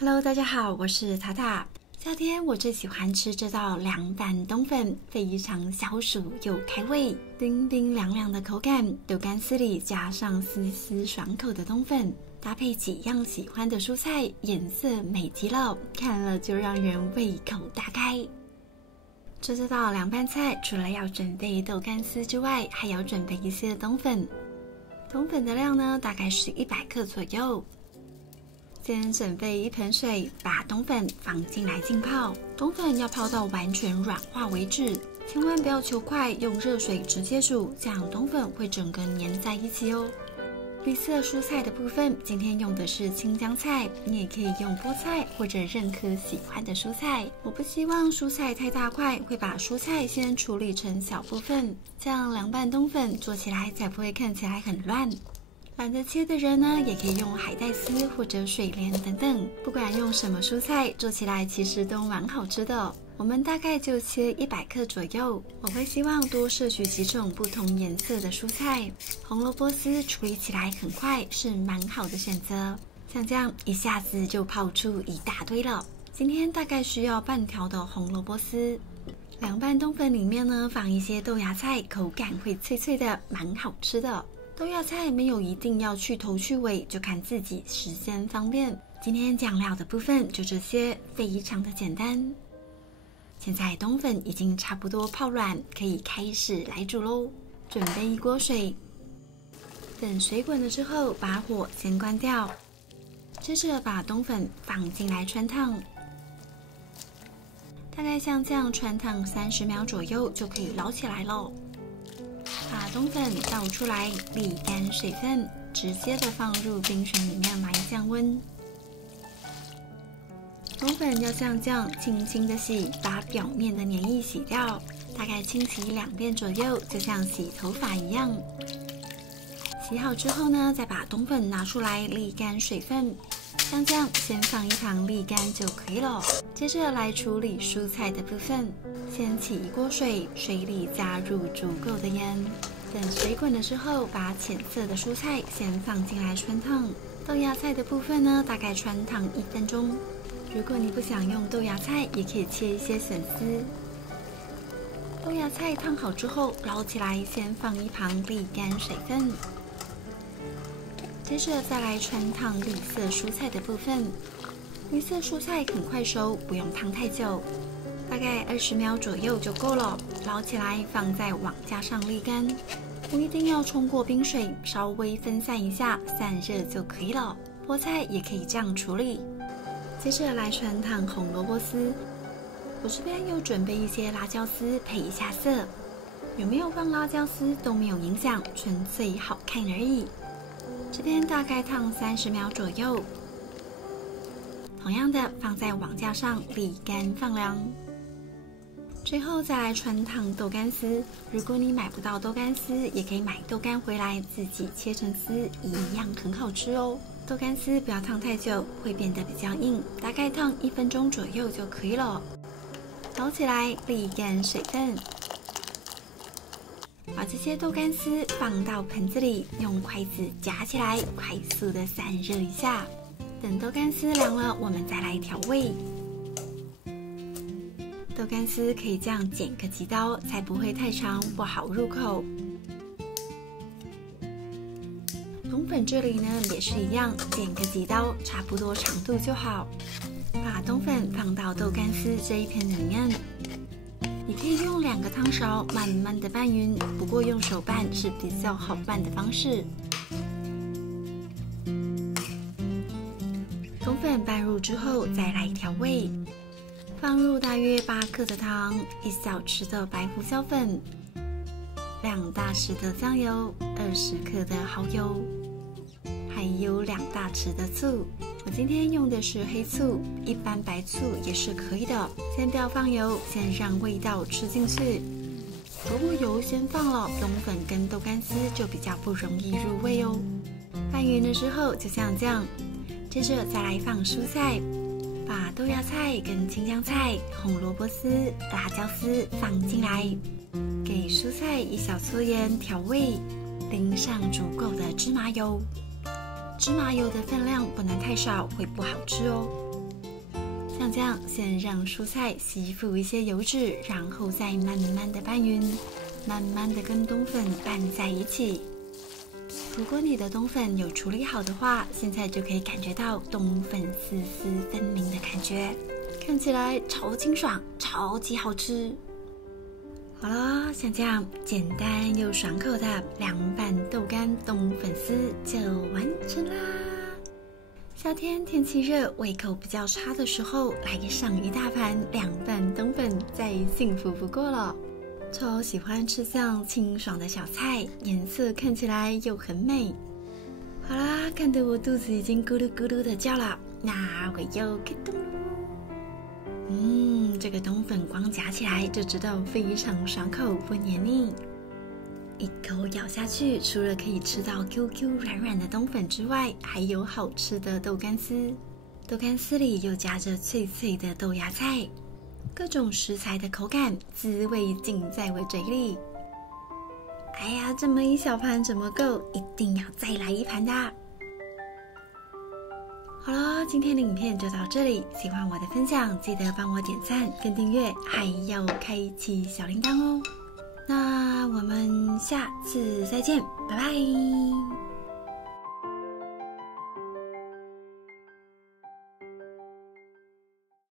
Hello， 大家好，我是塔塔。夏天我最喜欢吃这道凉拌冬粉，非常消暑又开胃，冰冰凉凉的口感，豆干丝里加上丝丝爽口的冬粉，搭配几样喜欢的蔬菜，颜色美极了，看了就让人胃口大开。做这道凉拌菜，除了要准备豆干丝之外，还要准备一些冬粉。冬粉的量呢，大概是100克左右。先准备一盆水，把冬粉放进来浸泡。冬粉要泡到完全软化为止，千万不要求快，用热水直接煮，这样冬粉会整个粘在一起哦。绿色蔬菜的部分，今天用的是青江菜，你也可以用菠菜或者任何喜欢的蔬菜。我不希望蔬菜太大块，会把蔬菜先处理成小部分，这样凉拌冬粉做起来才不会看起来很乱。懒得切的人呢，也可以用海带丝或者水莲等等，不管用什么蔬菜，做起来其实都蛮好吃的。我们大概就切100克左右，我会希望多摄取几种不同颜色的蔬菜。红萝卜丝处理起来很快，是蛮好的选择。像这样一下子就泡出一大堆了。今天大概需要半条的红萝卜丝。凉拌冬粉里面呢，放一些豆芽菜，口感会脆脆的，蛮好吃的。豆芽菜没有一定要去头去尾，就看自己时间方便。今天酱料的部分就这些，非常的简单。现在冬粉已经差不多泡软，可以开始来煮咯。准备一锅水，等水滚了之后，把火先关掉，接着把冬粉放进来汆烫。大概像这样汆烫30秒左右就可以捞起来咯。把冬粉倒出来，沥干水分，直接的放入冰水里面来降温。冬粉要像这样轻轻的洗，把表面的粘液洗掉，大概清洗2遍左右，就像洗头发一样。洗好之后呢，再把冬粉拿出来沥干水分，像这样先放一旁沥干就可以了。接着来处理蔬菜的部分，先起一锅水，水里加入足够的盐，等水滚的时候，把浅色的蔬菜先放进来汆烫。豆芽菜的部分呢，大概汆烫1分钟。如果你不想用豆芽菜，也可以切一些笋丝。豆芽菜烫好之后，捞起来先放一旁沥干水分。接着再来汆烫绿色蔬菜的部分。绿色蔬菜很快熟，不用烫太久，大概20秒左右就够了。捞起来放在网架上沥干，不一定要冲过冰水，稍微分散一下，散热就可以了。菠菜也可以这样处理。接着来汆烫红萝卜丝，我这边又准备一些辣椒丝配一下色，有没有放辣椒丝都没有影响，纯粹好看而已。这边大概烫30秒左右。同样的放在网架上沥干放凉。最后再来汆烫豆干丝，如果你买不到豆干丝，也可以买豆干回来自己切成丝，一样很好吃哦。豆干丝不要烫太久，会变得比较硬，大概烫1分钟左右就可以了。捞起来沥干水分，把这些豆干丝放到盆子里，用筷子夹起来，快速的散热一下。等豆干丝凉了，我们再来调味。豆干丝可以这样剪个几刀，才不会太长，不好入口。冬粉这里呢也是一样，剪个几刀，差不多长度就好。把冬粉放到豆干丝这一盆里面，你可以用2个汤勺慢慢的拌匀，不过用手拌是比较好拌的方式。冬粉拌入之后，再来调味，放入大约8克的糖，1小匙的白胡椒粉，2大匙的酱油，20克的蚝油，还有2大匙的醋。我今天用的是黑醋，一般白醋也是可以的。先不要放油，先让味道吃进去。如果油先放了，冬粉跟豆干丝就比较不容易入味哦。拌匀的时候就像这样，接着再来放蔬菜，把豆芽菜跟青江菜、红萝卜丝、辣椒丝放进来，给蔬菜1小撮盐调味，淋上足够的芝麻油。芝麻油的分量不能太少，会不好吃哦。像这样，先让蔬菜吸附一些油脂，然后再慢慢的拌匀，慢慢的跟冬粉拌在一起。如果你的冬粉有处理好的话，现在就可以感觉到冬粉丝丝分明的感觉，看起来超清爽，超级好吃。好了，像这样简单又爽口的凉拌豆干冬粉丝就完成啦。夏天天气热，胃口比较差的时候，来上一大盘凉拌冬粉，再幸福不过了。超喜欢吃这样清爽的小菜，颜色看起来又很美。好啦，看得我肚子已经咕噜咕噜的叫了，那我又开动喽。这个冬粉光夹起来就知道非常爽口不黏腻。一口咬下去，除了可以吃到 QQ 软软的冬粉之外，还有好吃的豆干丝。豆干丝里又夹着脆脆的豆芽菜，各种食材的口感滋味尽在我嘴里。哎呀，这么一小盘怎么够？一定要再来一盘的。好了，今天的影片就到这里。喜欢我的分享，记得帮我点赞跟订阅，还要开启小铃铛哦。那我们下次再见，拜拜。